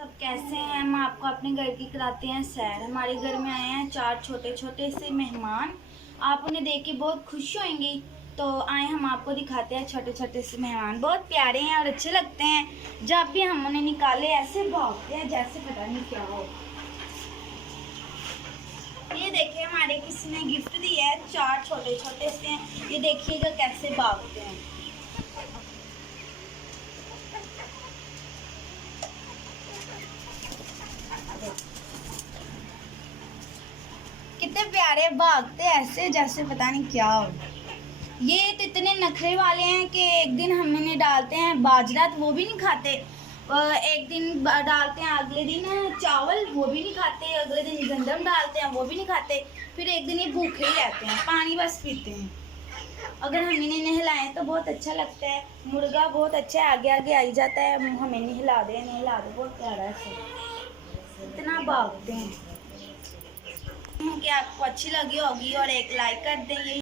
सब कैसे हैं। हम आपको अपने घर की कराते हैं सैर। हमारे घर में आए हैं 4 छोटे छोटे से मेहमान। आप उन्हें देख के बहुत खुश होंगी। तो आए हम आपको दिखाते हैं छोटे छोटे से मेहमान। बहुत प्यारे हैं और अच्छे लगते हैं। जब भी हम उन्हें निकाले ऐसे भागते हैं जैसे पता नहीं क्या हो। ये देखिए हमारे किसी ने गिफ्ट दिया है, 4 छोटे छोटे से हैं। ये देखिएगा कैसे भागते हैं। कितने प्यारे भागते ऐसे जैसे पता नहीं क्या हो। ये तो इतने नखरे वाले हैं कि एक दिन हम इन्हें डालते हैं बाजरा तो वो भी नहीं खाते, एक दिन डालते हैं अगले दिन चावल वो भी नहीं खाते, अगले दिन गंदम डालते हैं वो भी नहीं खाते, फिर एक दिन ये भूखे ही रहते हैं, पानी बस पीते हैं। अगर हम इन्हें नहलाएं तो बहुत अच्छा लगता है। मुर्गा बहुत अच्छा है, आगे आगे आई जाता है, हमें नहला दे बहुत प्यारा है। इतना भागते हैं कि आपको अच्छी लगी होगी और एक लाइक कर दें।